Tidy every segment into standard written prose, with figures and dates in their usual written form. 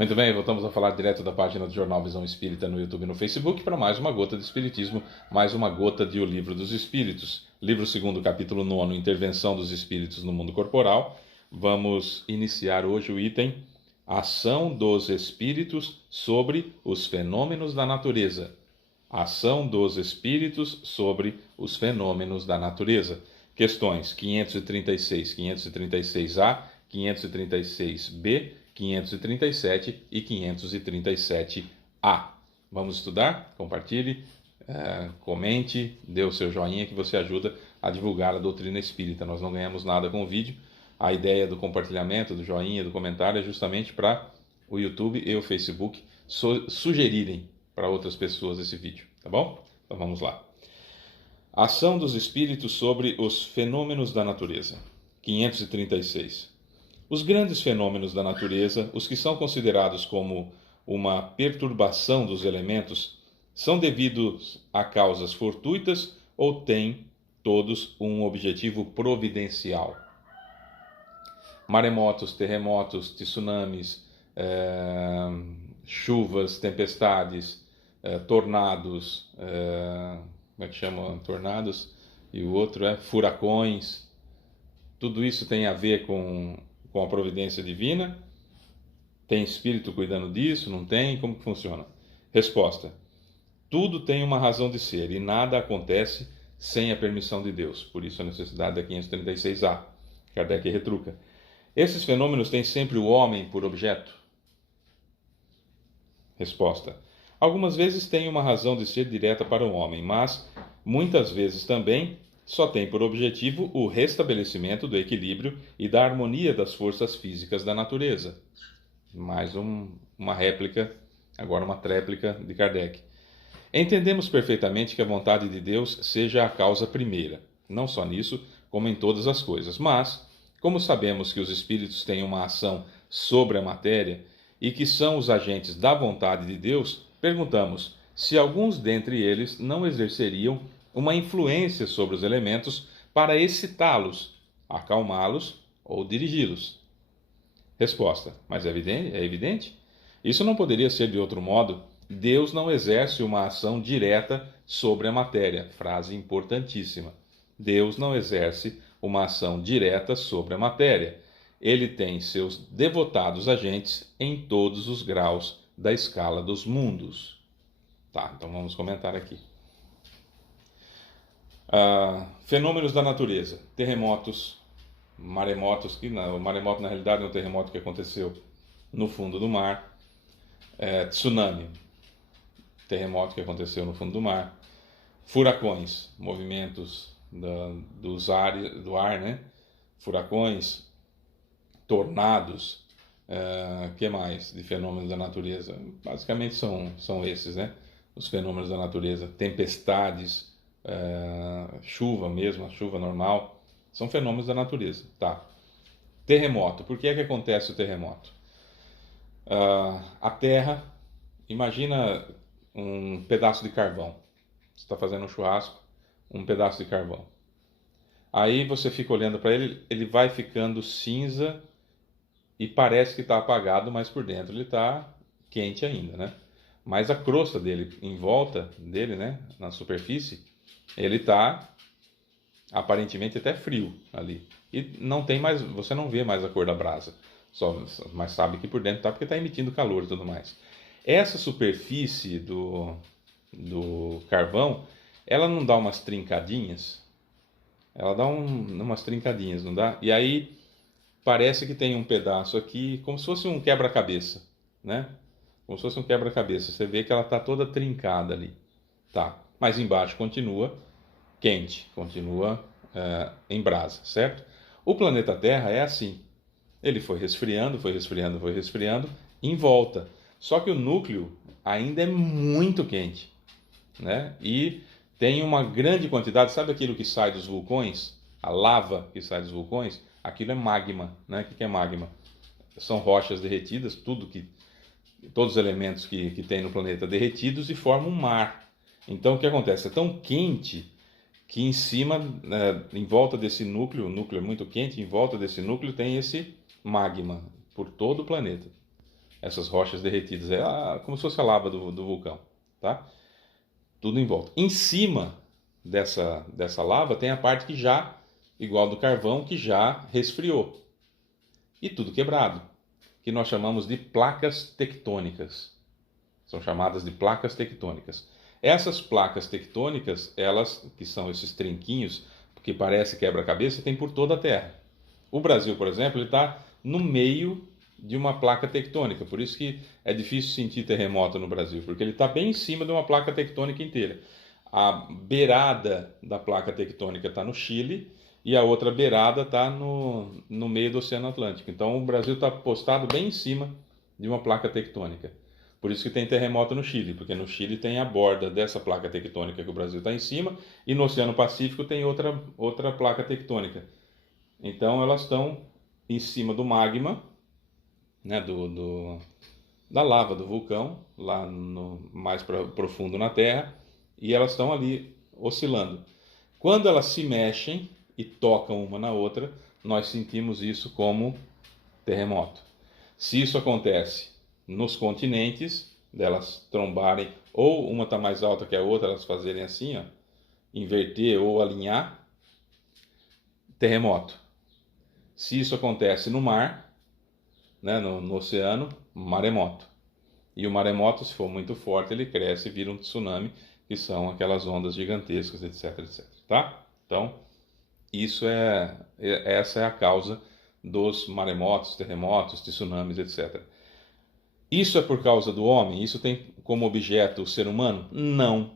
Muito bem, voltamos a falar direto da página do Jornal Visão Espírita no YouTube e no Facebook para mais uma gota de Espiritismo, mais uma gota de O Livro dos Espíritos. Livro 2º, capítulo 9, Intervenção dos Espíritos no Mundo Corporal. Vamos iniciar hoje o item Ação dos Espíritos sobre os Fenômenos da Natureza. Ação dos Espíritos sobre os Fenômenos da Natureza. Questões 536, 536A, 536B, 537 e 537A. Vamos estudar? Compartilhe, comente, dê o seu joinha que você ajuda a divulgar a doutrina espírita. Nós não ganhamos nada com o vídeo. A ideia do compartilhamento, do joinha, do comentário é justamente para o YouTube e o Facebook sugerirem para outras pessoas esse vídeo, tá bom? Então vamos lá. Ação dos espíritos sobre os fenômenos da natureza. 536. Os grandes fenômenos da natureza, os que são considerados como uma perturbação dos elementos, são devidos a causas fortuitas ou têm todos um objetivo providencial? Maremotos, terremotos, tsunamis, chuvas, tempestades, tornados, como é que chamam? Tornados, e o outro é furacões. Tudo isso tem a ver com a providência divina? Tem espírito cuidando disso? Não tem? Como que funciona? Resposta: tudo tem uma razão de ser e nada acontece sem a permissão de Deus. Por isso a necessidade da 536A. Kardec retruca: esses fenômenos têm sempre o homem por objeto? Resposta: algumas vezes têm uma razão de ser direta para o homem, mas muitas vezes também só tem por objetivo o restabelecimento do equilíbrio e da harmonia das forças físicas da natureza. Mais uma réplica, agora uma tréplica de Kardec. Entendemos perfeitamente que a vontade de Deus seja a causa primeira, não só nisso, como em todas as coisas. Mas, como sabemos que os espíritos têm uma ação sobre a matéria e que são os agentes da vontade de Deus, perguntamos se alguns dentre eles não exerceriam uma influência sobre os elementos para excitá-los, acalmá-los ou dirigi-los. Resposta: mas é evidente? Isso não poderia ser de outro modo. Deus não exerce uma ação direta sobre a matéria. Frase importantíssima. Deus não exerce uma ação direta sobre a matéria. Ele tem seus devotados agentes em todos os graus da escala dos mundos. Tá, então vamos comentar aqui. Fenômenos da natureza, terremotos, maremotos, o maremoto na realidade é um terremoto que aconteceu no fundo do mar, tsunami, terremoto que aconteceu no fundo do mar, furacões, movimentos do ar, né? Furacões, tornados, que mais de fenômenos da natureza? Basicamente são esses, né? Os fenômenos da natureza, tempestades, chuva mesmo, a chuva normal, são fenômenos da natureza. Tá. Terremoto. Por que é que acontece o terremoto? A Terra, imagina um pedaço de carvão. Você está fazendo um churrasco, um pedaço de carvão. Aí você fica olhando para ele, ele vai ficando cinza e parece que está apagado, mas por dentro ele está quente ainda, né? Mas a crosta dele, em volta dele, né, na superfície, ele está aparentemente até frio ali. E não tem mais, você não vê mais a cor da brasa, mas sabe que por dentro está porque está emitindo calor e tudo mais. Essa superfície do carvão, ela não dá umas trincadinhas? Ela dá umas trincadinhas, não dá? E aí parece que tem um pedaço aqui, como se fosse um quebra-cabeça, né? Como se fosse um quebra-cabeça. Você vê que ela está toda trincada ali. Tá. Mas embaixo continua quente, continua em brasa, certo? O planeta Terra é assim. Ele foi resfriando, foi resfriando, foi resfriando em volta. Só que o núcleo ainda é muito quente, né? E tem uma grande quantidade, sabe aquilo que sai dos vulcões? A lava que sai dos vulcões? Aquilo é magma, né? O que é magma? São rochas derretidas, todos os elementos que tem no planeta derretidos e formam um mar. Então o que acontece? É tão quente que em cima, em volta desse núcleo, o núcleo é muito quente, em volta desse núcleo tem esse magma por todo o planeta. essas rochas derretidas. É como se fosse a lava do vulcão, tá? Tudo em volta. Em cima dessa lava tem a parte que já, igual do carvão, que já resfriou. E tudo quebrado, que nós chamamos de placas tectônicas. São chamadas de placas tectônicas. Essas placas tectônicas, elas, que são esses trinquinhos, que parece quebra-cabeça, tem por toda a Terra. O Brasil, por exemplo, ele está no meio de uma placa tectônica, por isso que é difícil sentir terremoto no Brasil, porque ele está bem em cima de uma placa tectônica inteira. A beirada da placa tectônica está no Chile e a outra beirada está no meio do Oceano Atlântico. Então o Brasil está postado bem em cima de uma placa tectônica. Por isso que tem terremoto no Chile, porque no Chile tem a borda dessa placa tectônica que o Brasil está em cima, e no Oceano Pacífico tem outra placa tectônica. Então elas estão em cima do magma, né, da lava do vulcão, lá mais profundo na Terra, e elas estão ali oscilando. Quando elas se mexem e tocam uma na outra, nós sentimos isso como terremoto. Se isso acontece nos continentes, delas trombarem, ou uma está mais alta que a outra, elas fazerem assim, ó, inverter ou alinhar, terremoto. Se isso acontece no mar, né, no oceano, maremoto. E o maremoto, se for muito forte, ele cresce e vira um tsunami, que são aquelas ondas gigantescas, etc, etc. Tá? Então, essa é a causa dos maremotos, terremotos, tsunamis, etc. Isso é por causa do homem? Isso tem como objeto o ser humano? Não.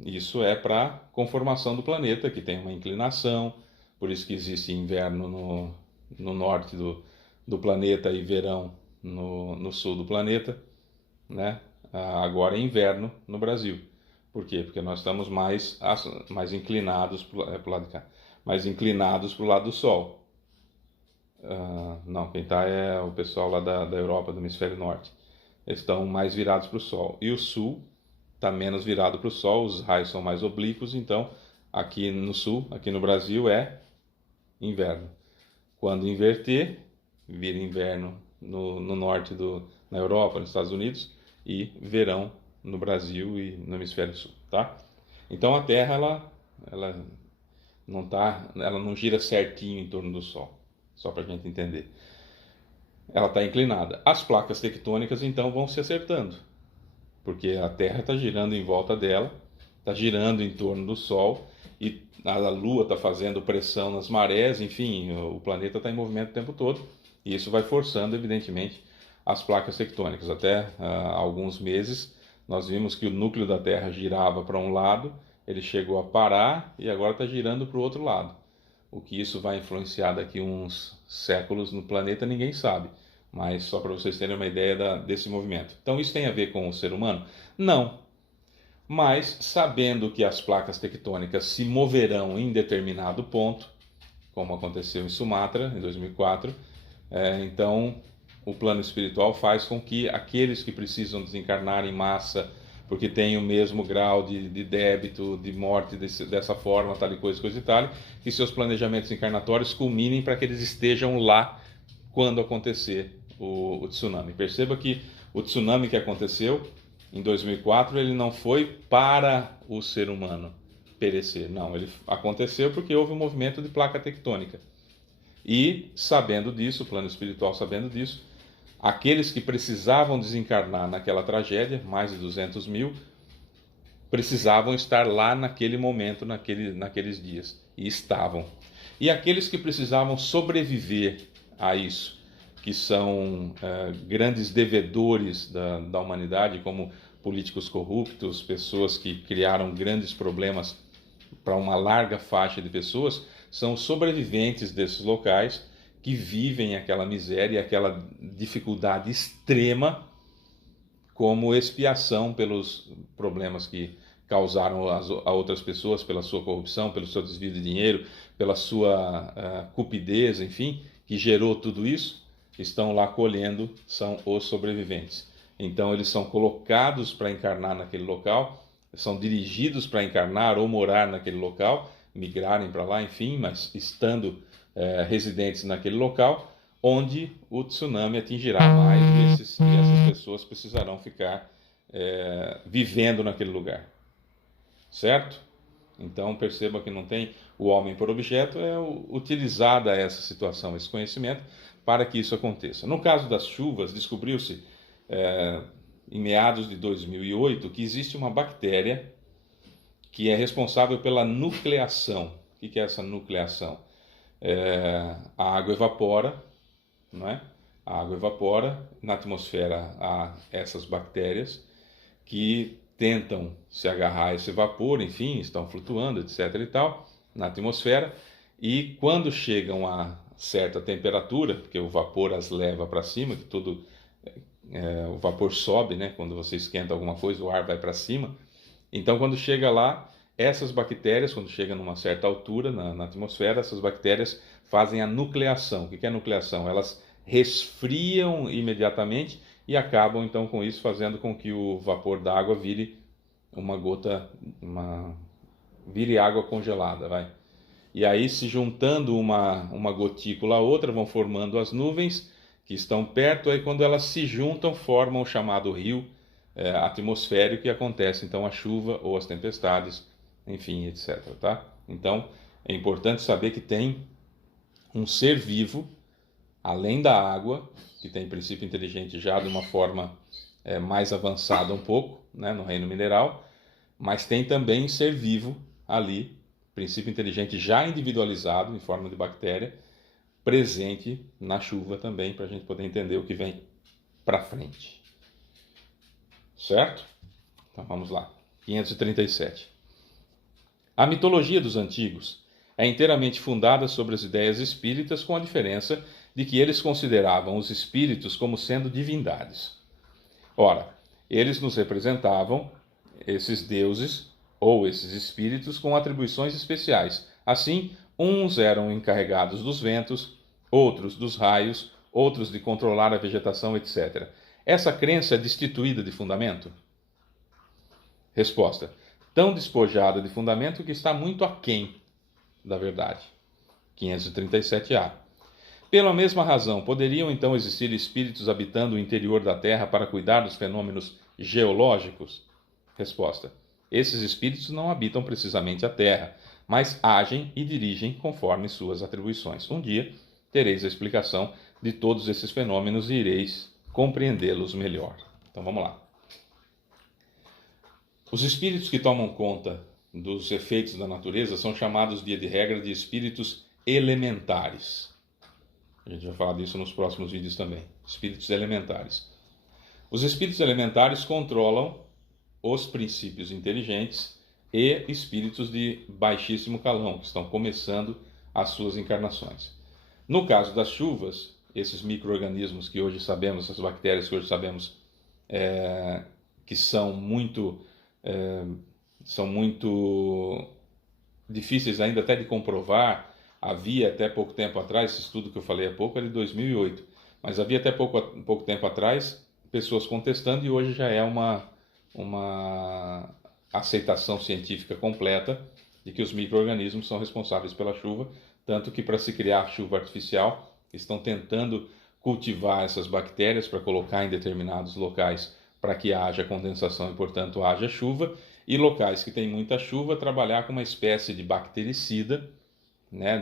Isso é para a conformação do planeta, que tem uma inclinação, por isso que existe inverno no norte do planeta e verão no sul do planeta, né? Agora é inverno no Brasil. Por quê? Porque nós estamos mais inclinados para o lado de cá, mais inclinados para o lado do Sol. Não, quem está é o pessoal lá da Europa, do hemisfério norte. Eles estão mais virados para o Sol. E o Sul está menos virado para o Sol, os raios são mais oblíquos, então aqui no Sul, aqui no Brasil, é inverno. Quando inverter, vira inverno no norte na Europa, nos Estados Unidos, e verão no Brasil e no hemisfério sul, tá? Então a Terra ela não gira certinho em torno do Sol, só para a gente entender. Ela está inclinada. As placas tectônicas então vão se acertando, porque a Terra está girando em volta dela, está girando em torno do Sol e a Lua está fazendo pressão nas marés, enfim, o planeta está em movimento o tempo todo e isso vai forçando, evidentemente, as placas tectônicas. Até alguns meses nós vimos que o núcleo da Terra girava para um lado, ele chegou a parar e agora está girando para o outro lado. O que isso vai influenciar daqui uns séculos no planeta, ninguém sabe. Mas só para vocês terem uma ideia desse movimento. Então isso tem a ver com o ser humano? Não. Mas sabendo que as placas tectônicas se moverão em determinado ponto, como aconteceu em Sumatra, em 2004, então o plano espiritual faz com que aqueles que precisam desencarnar em massa, porque têm o mesmo grau de débito, de morte dessa forma, tal e coisa e tal, que seus planejamentos encarnatórios culminem para que eles estejam lá quando acontecer o tsunami. Perceba que o tsunami que aconteceu em 2004, ele não foi para o ser humano perecer, não, ele aconteceu porque houve um movimento de placa tectônica. E sabendo disso, o plano espiritual sabendo disso, aqueles que precisavam desencarnar naquela tragédia, mais de 200 mil, precisavam estar lá naquele momento, naqueles dias, e estavam. E aqueles que precisavam sobreviver a isso, que são grandes devedores da humanidade, como políticos corruptos, pessoas que criaram grandes problemas para uma larga faixa de pessoas, são sobreviventes desses locais que vivem aquela miséria, aquela dificuldade extrema como expiação pelos problemas que causaram a outras pessoas, pela sua corrupção, pelo seu desvio de dinheiro, pela sua cupidez, enfim, que gerou tudo isso, estão lá colhendo, são os sobreviventes. Então eles são colocados para encarnar naquele local, são dirigidos para encarnar ou morar naquele local, migrarem para lá, enfim, mas estando residentes naquele local, onde o tsunami atingirá mais e essas pessoas precisarão ficar vivendo naquele lugar. Certo? Então perceba que não tem o homem por objeto, é utilizada essa situação, esse conhecimento, para que isso aconteça. No caso das chuvas, descobriu-se em meados de 2008 que existe uma bactéria que é responsável pela nucleação. O que é essa nucleação? A água evapora, não é? A água evapora, na atmosfera há essas bactérias que tentam se agarrar a esse vapor, enfim, estão flutuando, etc. e tal, na atmosfera, e quando chegam a certa temperatura, porque o vapor as leva para cima, que o vapor sobe, né? Quando você esquenta alguma coisa, o ar vai para cima. Então, quando chega lá, essas bactérias, quando chega numa certa altura na atmosfera, essas bactérias fazem a nucleação. O que é a nucleação? Elas resfriam imediatamente e acabam então com isso fazendo com que o vapor da água vire vire água congelada, vai. E aí, se juntando uma gotícula a outra, vão formando as nuvens que estão perto. Aí quando elas se juntam, formam o chamado rio atmosférico, e acontece então a chuva ou as tempestades, enfim, etc. Tá? Então é importante saber que tem um ser vivo além da água, que tem princípio inteligente já de uma forma mais avançada um pouco, né, no reino mineral, mas tem também ser vivo ali, princípio inteligente já individualizado em forma de bactéria, presente na chuva também, para a gente poder entender o que vem para frente. Certo? Então vamos lá. 537. A mitologia dos antigos é inteiramente fundada sobre as ideias espíritas, com a diferença de que eles consideravam os espíritos como sendo divindades. Ora, eles nos representavam, esses deuses ou esses espíritos, com atribuições especiais. Assim, uns eram encarregados dos ventos, outros dos raios, outros de controlar a vegetação, etc. Essa crença é destituída de fundamento? Resposta: tão despojada de fundamento que está muito aquém da verdade. 537A. Pela mesma razão, poderiam então existir espíritos habitando o interior da Terra para cuidar dos fenômenos geológicos? Resposta: esses espíritos não habitam precisamente a Terra, mas agem e dirigem conforme suas atribuições. Um dia tereis a explicação de todos esses fenômenos e ireis compreendê-los melhor. Então vamos lá. Os espíritos que tomam conta dos efeitos da natureza são chamados, via de regra, de espíritos elementares. A gente vai falar disso nos próximos vídeos também. Espíritos elementares. Os espíritos elementares controlam os princípios inteligentes e espíritos de baixíssimo calão, que estão começando as suas encarnações. No caso das chuvas, esses micro-organismos que hoje sabemos, essas bactérias que hoje sabemos que são muito difíceis ainda até de comprovar. Havia até pouco tempo atrás, esse estudo que eu falei há pouco é de 2008, mas havia até pouco tempo atrás pessoas contestando, e hoje já é uma aceitação científica completa de que os micro-organismos são responsáveis pela chuva, tanto que para se criar chuva artificial estão tentando cultivar essas bactérias para colocar em determinados locais para que haja condensação e, portanto, haja chuva, e locais que têm muita chuva, trabalhar com uma espécie de bactericida, né,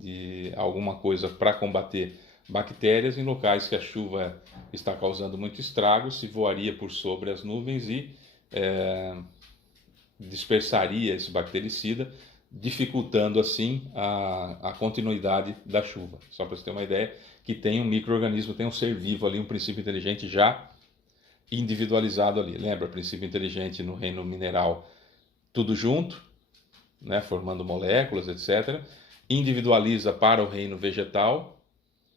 de alguma coisa para combater bactérias. Em locais que a chuva está causando muito estrago, se voaria por sobre as nuvens e dispersaria esse bactericida, dificultando assim a continuidade da chuva. Só para você ter uma ideia, que tem um micro-organismo, tem um ser vivo ali, um princípio inteligente já individualizado ali. Lembra, princípio inteligente no reino mineral, tudo junto, né, formando moléculas, etc. Individualiza para o reino vegetal,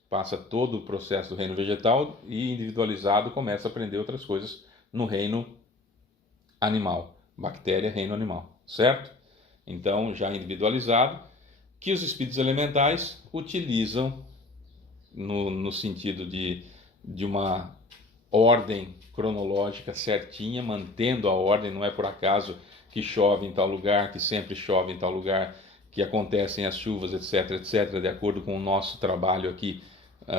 passa todo o processo do reino vegetal, e individualizado começa a aprender outras coisas no reino animal. Bactéria, reino animal, certo? Então, já individualizado, que os espíritos elementais utilizam no sentido de uma ordem cronológica certinha, mantendo a ordem. Não é por acaso que chove em tal lugar, que sempre chove em tal lugar, que acontecem as chuvas, etc, etc, de acordo com o nosso trabalho aqui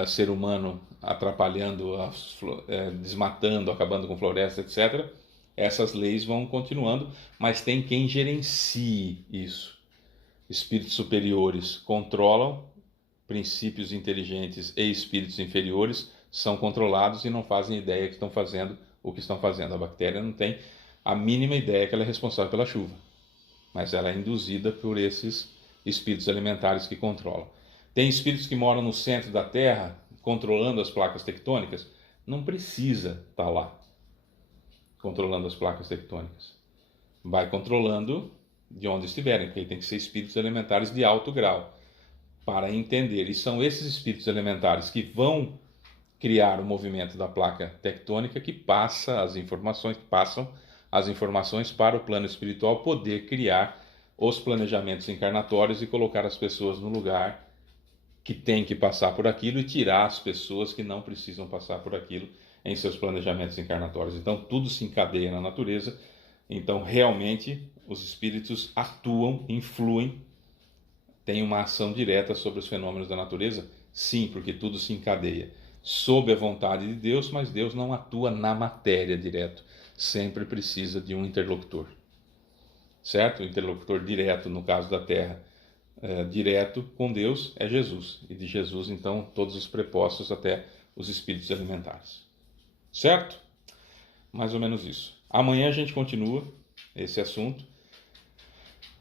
ser humano atrapalhando, desmatando, acabando com florestas, etc., essas leis vão continuando, mas tem quem gerencie isso. Espíritos superiores controlam, princípios inteligentes e espíritos inferiores são controlados e não fazem ideia que estão fazendo o que estão fazendo. A bactéria não tem a mínima ideia que ela é responsável pela chuva, mas ela é induzida por esses espíritos elementares que controlam. Tem espíritos que moram no centro da Terra, controlando as placas tectônicas. Não precisa estar lá, controlando as placas tectônicas. Vai controlando de onde estiverem, porque tem que ser espíritos elementares de alto grau, para entender. E são esses espíritos elementares que vão criar o movimento da placa tectônica que passam as informações para o plano espiritual poder criar os planejamentos encarnatórios e colocar as pessoas no lugar que tem que passar por aquilo e tirar as pessoas que não precisam passar por aquilo em seus planejamentos encarnatórios. Então tudo se encadeia na natureza. Então realmente os espíritos atuam, influem, têm uma ação direta sobre os fenômenos da natureza? Sim, porque tudo se encadeia sob a vontade de Deus, mas Deus não atua na matéria direto. Sempre precisa de um interlocutor. Certo? O interlocutor direto, no caso da Terra, direto com Deus, é Jesus. E de Jesus, então, todos os prepostos até os espíritos elementares. Certo? Mais ou menos isso. Amanhã a gente continua esse assunto.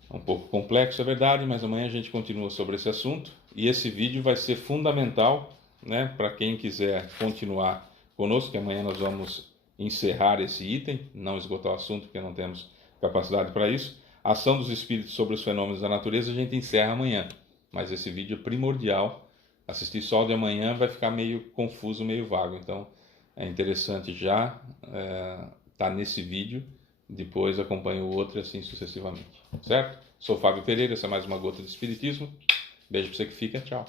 É um pouco complexo, é verdade, mas amanhã a gente continua sobre esse assunto. E esse vídeo vai ser fundamental, né, para quem quiser continuar conosco, que amanhã nós vamos encerrar esse item, não esgotar o assunto, porque não temos capacidade para isso. A ação dos espíritos sobre os fenômenos da natureza a gente encerra amanhã, mas esse vídeo é primordial. Assistir só o de amanhã vai ficar meio confuso, meio vago, então é interessante já estar nesse vídeo, depois acompanha o outro e assim sucessivamente, certo? Sou Fábio Pereira, essa é mais uma gota de Espiritismo. Beijo para você que fica, tchau.